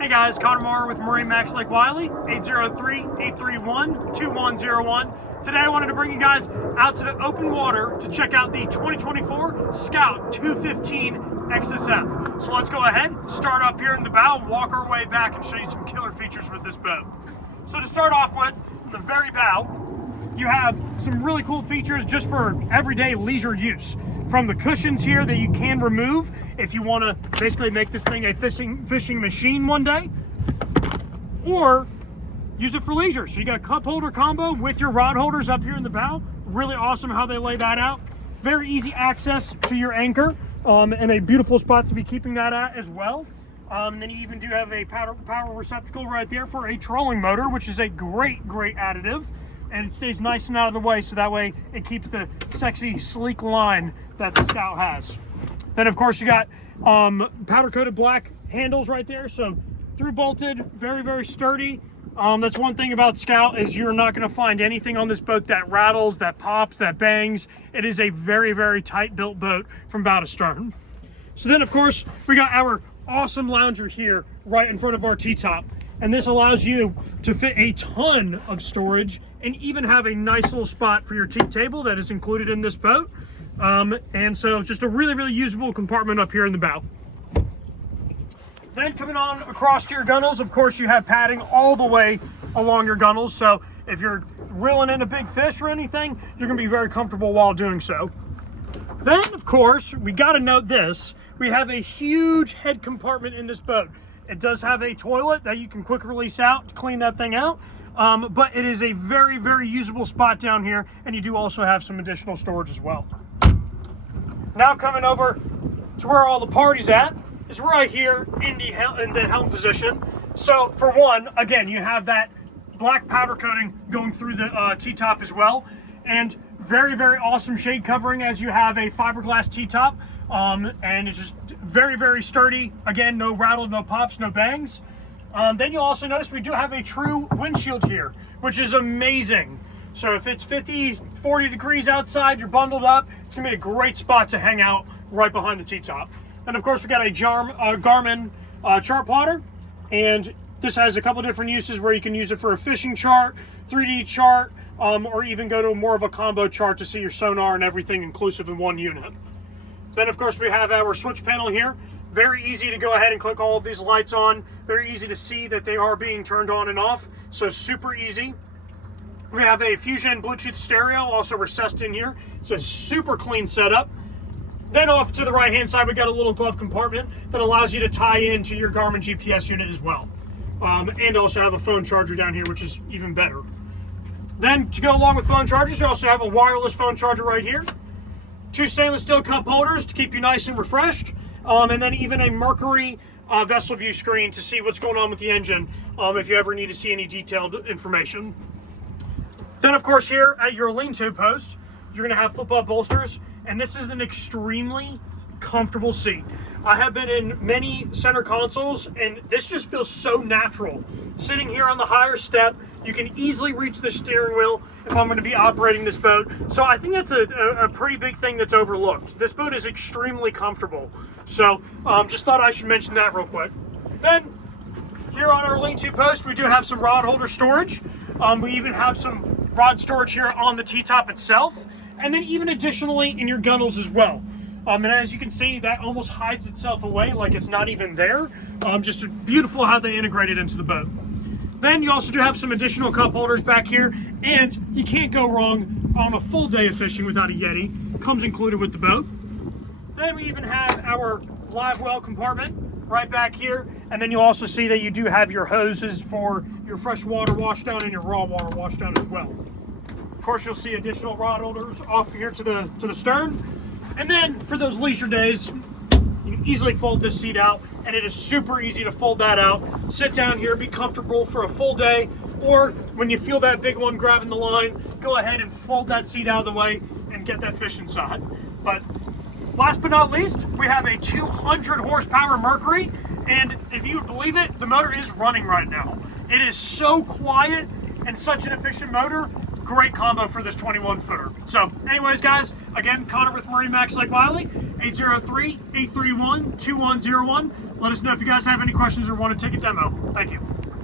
Hey guys, Connor Marr with MarineMax Lake Wylie, 803-831-2101. Today I wanted to bring you guys out to the open water to check out the 2024 Scout 215 XSF. So let's go ahead, start up here in the bow, and walk our way back and show you some killer features with this boat. So to start off with, the very bow, you have some really cool features just for everyday leisure use. From the cushions here that you can remove if you want to basically make this thing a fishing machine one day, or use it for leisure. So you got a cup holder combo with your rod holders up here in the bow. Really awesome how they lay that out. Very easy access to your anchor, and a beautiful spot to be keeping that at as well. And then you even do have a power receptacle right there for a trolling motor, which is a great additive. And it stays nice and out of the way, so that way it keeps the sexy, sleek line that the Scout has. Then, of course, you got powder-coated black handles right there, so through-bolted, very sturdy. That's one thing about Scout is you're not going to find anything on this boat that rattles, that pops, that bangs. It is a very tight-built boat from bow to stern. So then, of course, we got our awesome lounger here right in front of our T-top. And this allows you to fit a ton of storage and even have a nice little spot for your tea table that is included in this boat. And so just a really usable compartment up here in the bow. Then coming on across to your gunnels, of course, you have padding all the way along your gunnels. So if you're reeling in a big fish or anything, you're gonna be very comfortable while doing so. Then, of course, we gotta note this. We have a huge head compartment in this boat. It does have a toilet that you can quick release out to clean that thing out, but it is a very usable spot down here, and you do also have some additional storage as well. Now coming over to where all the party's at is right here in the helm position. So for one, again, you have that black powder coating going through the T-top as well, and very awesome shade covering as you have a fiberglass T-top, and it's just very sturdy. Again, no rattle, no pops, no bangs. Then you'll also notice we do have a true windshield here, which is amazing. So if it's 40 degrees outside, you're bundled up, it's gonna be a great spot to hang out right behind the T-top. Then of course we got a Garmin chart plotter, and this has a couple different uses where you can use it for a fishing chart, 3D chart, or even go to more of a combo chart to see your sonar and everything inclusive in one unit. Then of course we have our switch panel here. Very easy to go ahead and click all of these lights on. Very easy to see that they are being turned on and off. So super easy. We have a Fusion Bluetooth stereo also recessed in here. So super clean setup. Then off to the right hand side, we got a little glove compartment that allows you to tie into your Garmin GPS unit as well. And also have a phone charger down here, which is even better. Then to go along with phone chargers, you also have a wireless phone charger right here. 2 stainless steel cup holders to keep you nice and refreshed. And then even a Mercury vessel view screen to see what's going on with the engine if you ever need to see any detailed information. Then of course here at your lean-to post, you're gonna have flip-up bolsters, and this is an extremely comfortable seat. I have been in many center consoles, and this just feels so natural. Sitting here on the higher step, you can easily reach the steering wheel if I'm going to be operating this boat. So I think that's a pretty big thing that's overlooked. This boat is extremely comfortable. So just thought I should mention that real quick. Then here on our lean-to post, we do have some rod holder storage. We even have some rod storage here on the T-top itself, and then even additionally in your gunnels as well. And as you can see, that almost hides itself away like it's not even there. Just beautiful how they integrate it into the boat. Then you also do have some additional cup holders back here, and you can't go wrong on a full day of fishing without a Yeti. Comes included with the boat. Then we even have our live well compartment right back here, and then you'll also see that you do have your hoses for your fresh water wash down and your raw water wash down as well. Of course, you'll see additional rod holders off here to the stern. And then for those leisure days, you can easily fold this seat out, and it is super easy to fold that out. Sit down here, be comfortable for a full day, or when you feel that big one grabbing the line, go ahead and fold that seat out of the way and get that fish inside. But last but not least, we have a 200 horsepower Mercury, and if you would believe it, the motor is running right now. It is so quiet and such an efficient motor. great combo for this 21 footer. So anyways, guys, again, Connor with MarineMax Lake Wylie, 803-831-2101. Let us know if you guys have any questions or want to take a demo. Thank you.